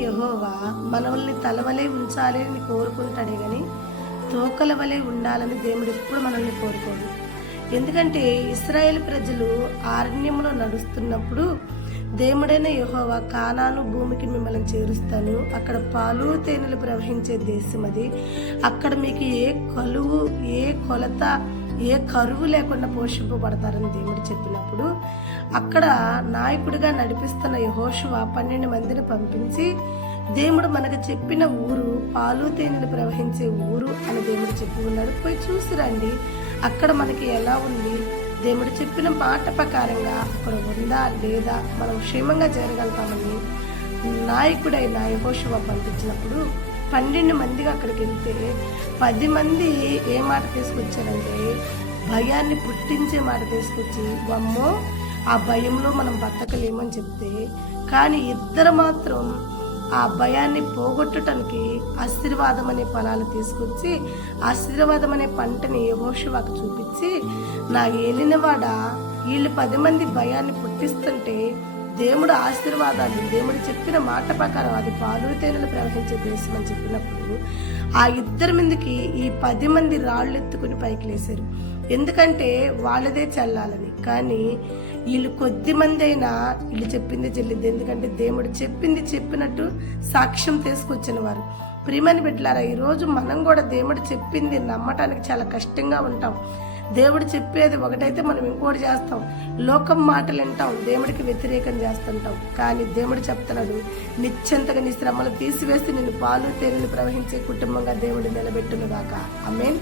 యహోవా మనల్ని తలవలే ఉంచాలి అని కోరుకుంటాడే కానీ తోకల వలె ఉండాలని దేవుడు ఎప్పుడు మనల్ని కోరుకోడు. ఎందుకంటే ఇస్రాయేల్ ప్రజలు ఆరణ్యంలో నడుస్తున్నప్పుడు దేవుడైన యహోవా కానాను భూమికి మిమ్మల్ని చేరుస్తాను. అక్కడ పాలు తేనెలు ప్రవహించే దేశం అది అక్కడ మీకు ఏ కలువు ఏ కొలత ఏ కరువు లేకుండా పోషింపబడతారని దేవుడు చెప్పినప్పుడు అక్కడ నాయకుడిగా నడిపిస్తున్న యహోషువ పన్నెండు మందిని పంపించి దేవుడు మనకు చెప్పిన ఊరు పాలు తేనెలు ప్రవహించే ఊరు అని దేవుడు చెప్పి ఉన్నాడు. పోయి చూసి రండి. అక్కడ మనకి ఎలా ఉంది? దేవుడు చెప్పిన మాట ప్రకారంగా అక్కడ ఉందా? లేదా? మనం క్షేమంగా చేరగలుగుతామని నాయకుడైన యహోషువ పంపించినప్పుడు పన్నెండు మందిగా అక్కడికి వెళ్తే పది మంది ఏ మాట తీసుకొచ్చారంటే భయాన్ని పుట్టించే మాట తీసుకొచ్చి బొమ్మో ఆ భయంలో మనం బతకలేమని చెప్తే కానీ ఇద్దరు మాత్రం ఆ భయాన్ని పోగొట్టడానికి ఆశీర్వాదం అనే ఫలాలు తీసుకొచ్చి ఆశీర్వాదం అనే పంటని యహోషువాకు చూపించి నా ఏలినవాడ వీళ్ళు పది మంది భయాన్ని పుట్టిస్తుంటే దేవుడు ఆశీర్వాదాలు దేవుడు చెప్పిన మాట ప్రకారం అది పాలు తేనెలు ప్రవహించే దేశం అని చెప్పినప్పుడు ఆ ఇద్దరి మందికి ఈ పది మంది రాళ్ళు ఎత్తుకుని పైకి లేశారు. ఎందుకంటే వాళ్ళదే చల్లాలని. కానీ వీళ్ళు కొద్ది మంది అయినా వీళ్ళు చెప్పింది చెల్లింది. ఎందుకంటే దేవుడు చెప్పింది చెప్పినట్టు సాక్ష్యం తీసుకొచ్చిన వారు. ప్రియమని బిడ్డలారా ఈరోజు మనం కూడా దేవుడు చెప్పింది నమ్మటానికి చాలా కష్టంగా ఉంటాం. దేవుడు చెప్పేది ఒకటైతే మనం ఇంకోటి చేస్తాం. లోకం మాటలు వింటాం దేవుడికి వ్యతిరేకం చేస్తుంటాం. కానీ దేవుడు చెప్తున్నాడు నిశ్చంతగా నీ శ్రమలు తీసివేసి నిన్ను పాలు తేనెలు ప్రవహించే కుటుంబంగా దేవుడు నిలబెట్టును గాక. అమేన్